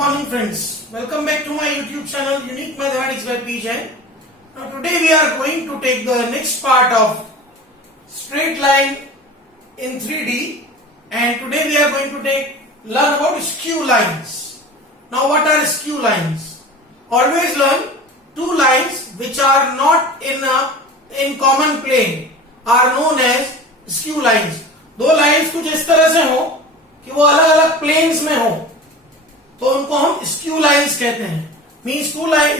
morning friends, welcome back to my YouTube channel Unique Mathematics by P. Jain. Now today we are going to take the next part of straight line in 3D, and today we are going to learn about skew lines. Now what are skew lines? Always learn two lines which are not in common plane are known as skew lines. दो lines कुछ इस तरह से हो कि वो अलग अलग प्लेन्स में हो तो उनको हम स्क्यू लाइंस कहते हैं. Means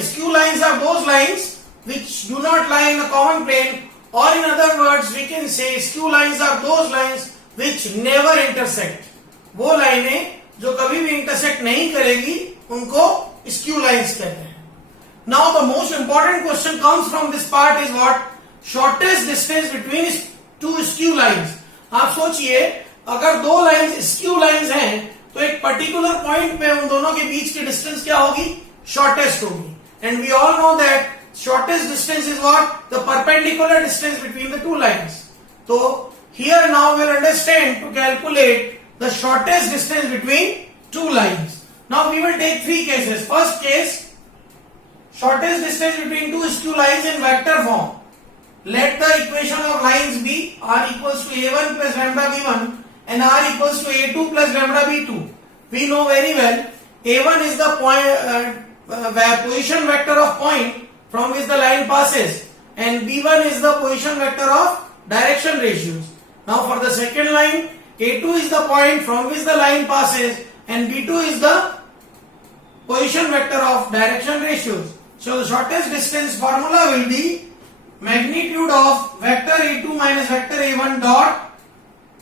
skew lines are those lines which do not lie in a common plane, or in other words we can say skew lines are those lines which never intersect. वो लाइनें जो कभी भी intersect नहीं करेगी उनको स्क्यू लाइंस कहते हैं. Now the most important question comes from this part is what? Shortest distance between two skew lines. आप सोचिए अगर दो लाइंस स्क्यू लाइंस हैं तो एक पर्टिकुलर पॉइंट पे उन दोनों के बीच की डिस्टेंस क्या होगी? शॉर्टेस्ट होगी. And we all know that shortest distance is what? The perpendicular distance between the two lines. So here now we'll understand to calculate the shortest distance between two lines. Now we will take three cases. First case, shortest distance between two skew lines in vector form. Let the equation of lines be r equals to a1 plus lambda b1 and r equals to a2 plus lambda b2. We know very well a1 is the position vector of point from which the line passes, and b1 is the position vector of direction ratios. Now for the second line, a2 is the point from which the line passes and b2 is the position vector of direction ratios. So the shortest distance formula will be magnitude of vector a2 minus vector a1 dot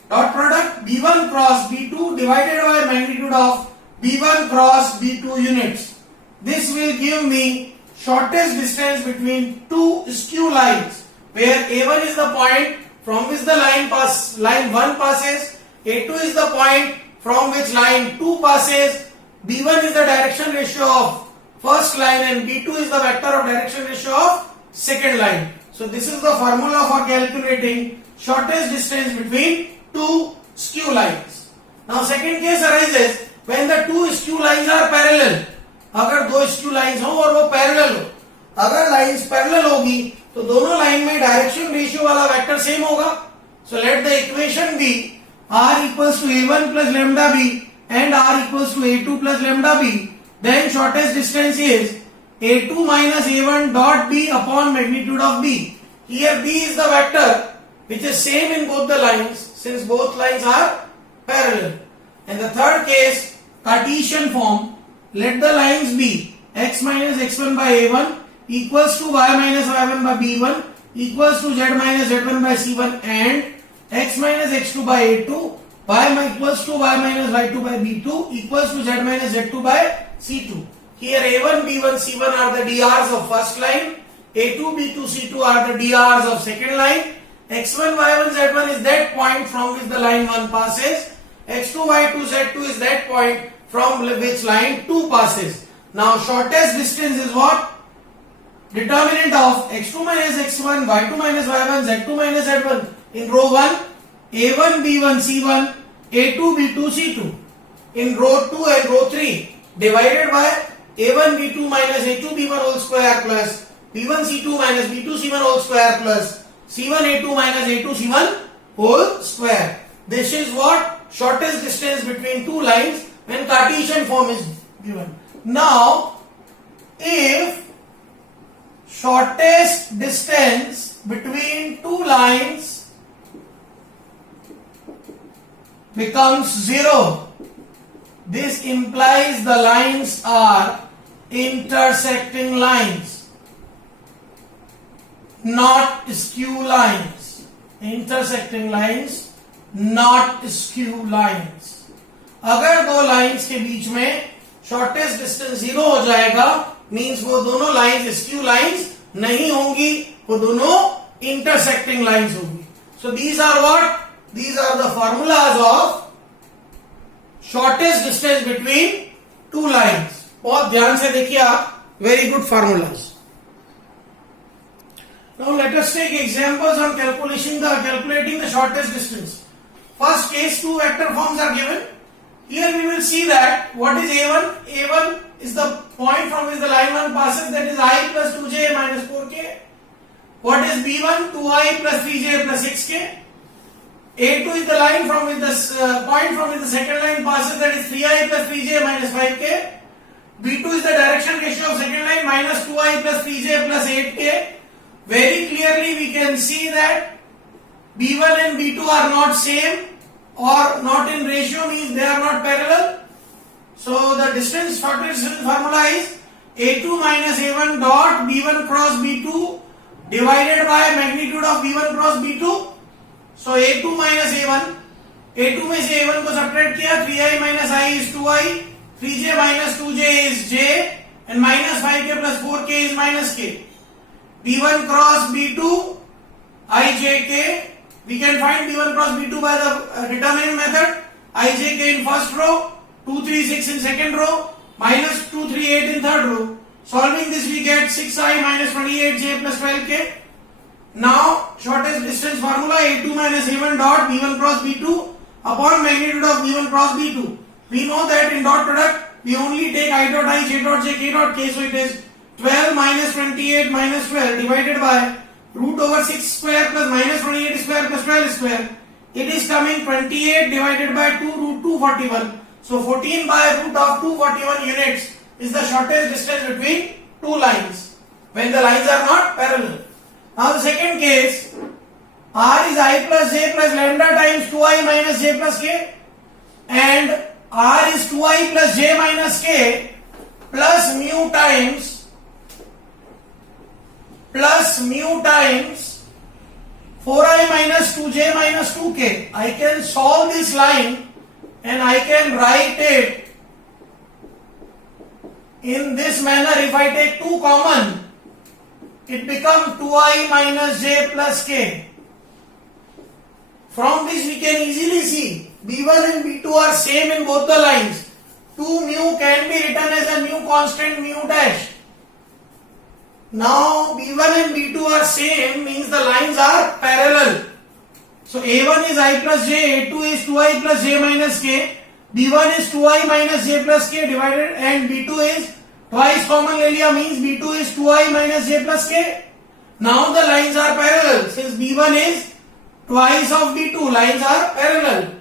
product b1 cross b2 divided by magnitude of b1 cross b2 units. This will give me shortest distance between two skew lines, where a1 is the point from which the line 1 passes, a2 is the point from which line 2 passes, b1 is the direction ratio of first line and b2 is the vector of direction ratio of second line. So this is the formula for calculating shortest distance between two skew lines. Now second case arises when the two skew lines are parallel. अगर दो skew lines हो और वो parallel हो, अगर lines parallel होगी तो दोनों लाइन में डायरेक्शन रेशियो वाला वेक्टर सेम होगा. So let the equation be r equals to a1 plus lambda b and r equals to a2 plus lambda b. Then shortest distance is a2 minus a1 dot b upon magnitude of b. Here b is the vector which is same in both the lines since both lines are parallel. And the third case, Cartesian form. Let the lines be x minus x1 by a1 equals to y minus y1 by b1 equals to z minus z1 by c1 and x minus x2 by a2 y equals to y minus y2 by b2 equals to z minus z2 by c2. Here a1, b1, c1 are the drs of first line, a2, b2, c2 are the drs of second line, x1, y1, z1 is that point from which the line 1 passes, x2, y2, z2 is that point from which line 2 passes. Now shortest distance is what? Determinant of x2 minus x1, y2 minus y1, z2 minus z1 in row 1, a1, b1, c1, a2, b2, c2. In row 2 and row 3 divided by a1, b2 minus a2, b1 whole square plus b1, c2 minus b2, c1 whole square plus c1, a2 minus a2, c1 whole square. This is what? Shortest distance between two lines when Cartesian form is given. Now, if shortest distance between two lines becomes 0, this implies the lines are intersecting lines, not skew lines. Intersecting lines, not skew lines. अगर दो lines के बीच में shortest distance 0 हो जाएगा means वो दोनों lines skew lines नहीं होंगी, वो दोनों इंटरसेक्टिंग लाइंस होंगी. So these are what? These are the formulas of shortest distance between two lines. बहुत ध्यान से देखिए आप, very good formulas. Now let us take examples on calculating the shortest distance. First case, two vector forms are given. Here we will see that what is A1? A1 is the point from which the line 1 passes, that is I plus 2j minus 4k. What is B1? 2i plus 3j plus 6k. A2 is the line from which the point from which the second line passes, that is 3i plus 3j minus 5k. B2 is the direction ratio of second line, minus 2i plus 3j plus 8k. Very clearly we can see that B1 and B2 are not same or not in ratio, means they are not parallel. So the distance formula is A2 minus A1 dot B1 cross B2 divided by magnitude of B1 cross B2. So A2 minus A1, A2 में से A1 को subtract किया, 3i minus I is 2i, 3j minus 2j is j, and minus 5k plus 4k is minus k. B1 cross B2 ijk. We can find B1 cross B2 by the determinant method. ijk in first row, 2, 3, 6 in second row, minus 2, 3, 8 in third row. Solving this we get 6i minus 28j plus 12k. Now shortest distance formula A2 minus A1 dot B1 cross B2 upon magnitude of B1 cross B2. We know that in dot product we only take I dot I, j dot j, k dot k. So it is 12 minus 28 minus 12 divided by root over 6 square plus minus 28 square plus 12 square. It is coming 28 divided by 2 root 241. So 14 by root of 241 units is the shortest distance between two lines when the lines are not parallel. Now the second case, R is I plus j plus lambda times 2i minus j plus k, and R is 2i plus j minus k plus mu times 4i minus 2j minus 2k. I can solve this line and I can write it in this manner. If I take 2 common, it becomes 2i minus j plus k. From this we can easily see B1 and B2 are same in both the lines. 2 mu can be written as a new constant mu dash. Now B1 and B2 are same, means the lines are parallel. So A1 is I plus j, A2 is 2i plus j minus k, B1 is 2i minus j plus k divided, and B2 is twice common ले लिया, means B2 is 2i minus j plus k. Now the lines are parallel. Since B1 is twice of B2, lines are parallel.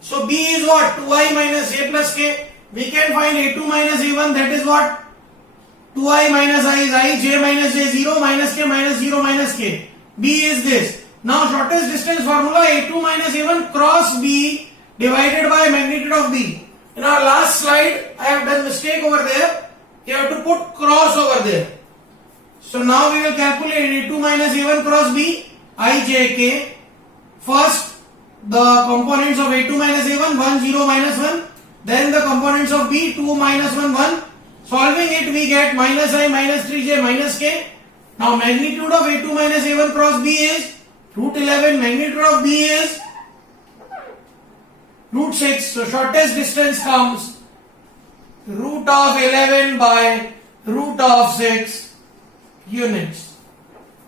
So B is what? 2i minus j plus k. We can find A2 minus A1, that is what? 2i minus I is I, j minus j 0, minus k minus 0 minus k. B is this. Now shortest distance formula A2 minus A1 cross B divided by magnitude of B. In our last slide I have done mistake over there. You have to put cross over there. So now we will calculate A2 minus A1 cross B, I, j, k. First the components of A2 minus A1, 1, 0, minus 1. Then the components of B, 2, minus 1, 1. Solving it we get minus I, minus 3j, minus k. Now magnitude of A2 minus A1 cross B is root 11. Magnitude of B is root 6. So shortest distance comes root of 11 by root of 6 units.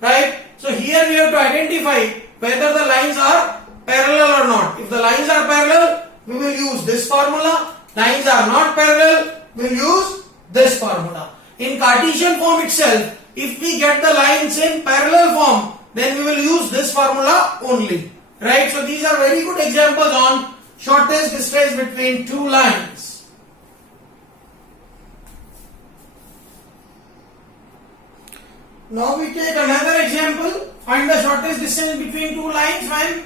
Right? So here we have to identify whether the lines are parallel or not. If the lines are parallel, we will use this formula. Lines are not parallel, we will use this formula. In Cartesian form itself, if we get the lines in parallel form, then we will use this formula only. Right? So these are very good examples on shortest distance between two lines. Now we take another example. Find the shortest distance between two lines when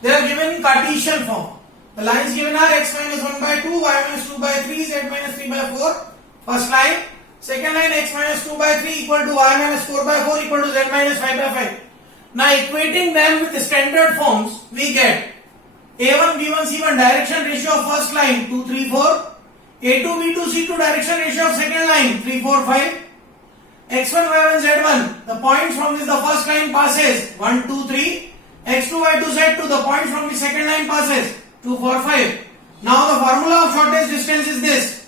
they are given in Cartesian form. The lines given are x minus 1 by 2, y minus 2 by 3, z minus 3 by 4. First line. Second line, x minus 2 by 3 equal to y minus 4 by 4 equal to z minus 5 by 5. Now equating them with the standard forms, we get A1, B1, C1 direction ratio of first line 2, 3, 4. A2, B2, C2 direction ratio of second line 3, 4, 5. x1, y1, z1, the points from which the first line passes 1, 2, 3. x2, y2, z2, the points from which second line passes 2, 4, 5. Now the formula of shortest distance is this.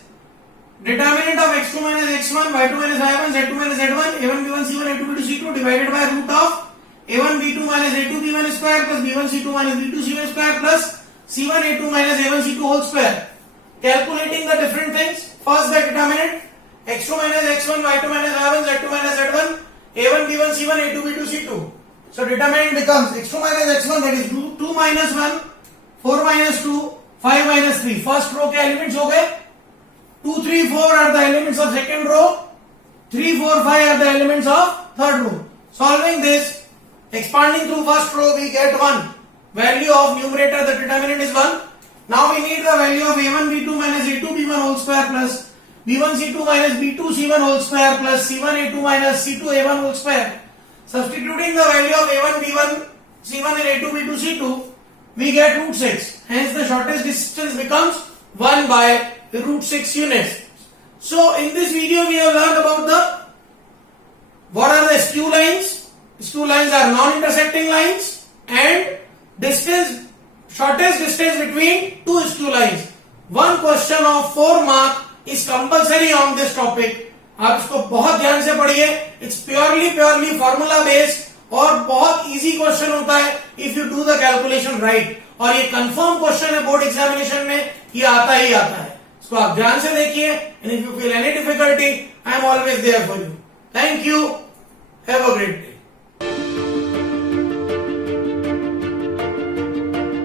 Determinant of x2 minus x1, y2 minus y1, z2 minus z1, a1, b1, c1, a2, b2, c2 divided by root of a1, b2 minus a2, b1 square plus b1, c2 minus b2, c1 square plus c1, a2 minus a1, c2 whole square. calculating the different things. First the determinant, x2 minus x1, y2 minus y1, z2 minus z1, a1 b1 c1, a2 b2 c2. So determinant becomes x2 minus x1, that is 2 minus 1, 4 minus 2, 5 minus 3. First row के elements हो गए. 2, 3, 4 are the elements of second row. 3, 4, 5 are the elements of third row. Solving this, expanding through first row, we get 1. Value of numerator, the determinant is 1. Now we need the value of a1 b2 minus a2 b1 whole square plus b1 c2 minus b2 c1 whole square plus c1 a2 minus c2 a1 whole square. Substituting the value of a1 b1 c1 and a2 b2 c2, we get root 6. Hence the shortest distance becomes 1 by root 6 units. So in this video we have learned about what are the skew lines. Skew lines are non-intersecting lines and distance, shortest distance between two skew lines. One question of 4 mark is compulsory on this topic. आप इसको बहुत ध्यान से पढ़िए. It's purely formula based और बहुत easy question होता है if you do the calculation right. और ये confirm question है बोर्ड एग्जामिनेशन में, ये आता ही आता है. इसको आप ध्यान से देखिए. And if you feel any difficulty, I am always there for you. Thank you. Have a great day.